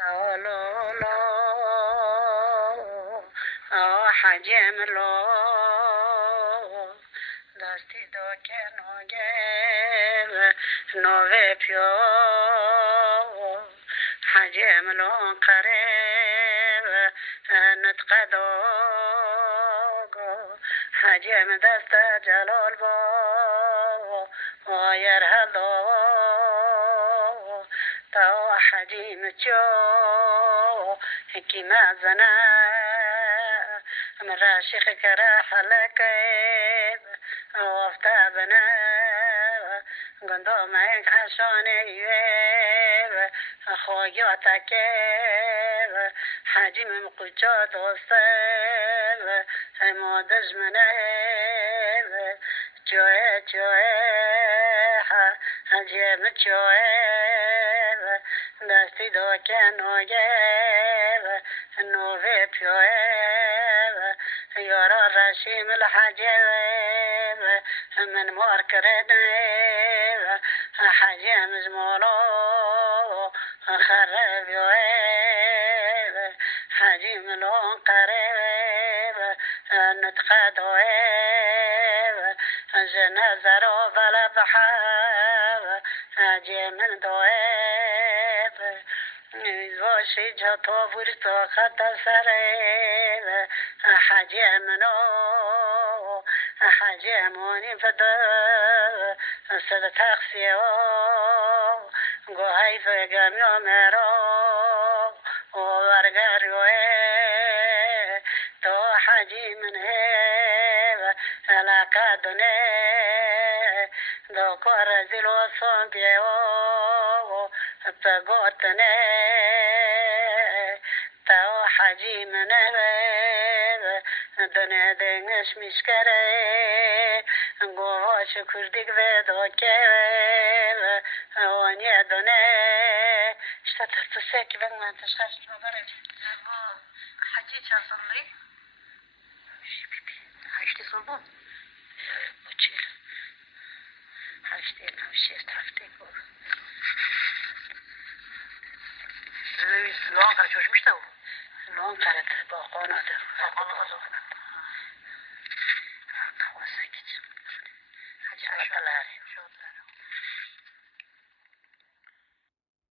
لو حجم لو دستی دو که نوگل نوه پیو حجم لو قریب نطق دوگو حجم دست جلال با ويرهل تو حجم جو كما زنا من راشخ كراح لكيب وفتا بنا قندو معك عشان يويب خويوتا كيب حجم مقجات وصيب مودج منيب جوه جوه حجم جوه دستی دو که نوگل نوه پیوه یارا رشیم الحجم من مار کرده حجم جمالو خرب یوه حجم لون قریب نتقدوه جنازه رو بلا بحر حجم دوه واشي جاتو برتو خطا سريب حجم نو حجموني فدا سد تخسيو قوهي فقام يوميرو وورقاريوه تو حجم نهيب علاقة دوني دو كورزي الوصون بيو تقوتني تو حجم نهيب دنيا دنش مشكري قوهاش كردك بدو كيب وانيا دوني اشتتر تساكي بان ما تشخص مبارك حجيتش أصلي حاجتي صلبون بتشيل حاجتي نمشي استحفتي لون قرأت شوش مشتاو لون قرأت باقونا ده باقونا غزوفنا خواه ساكت حاجة عشو الهاري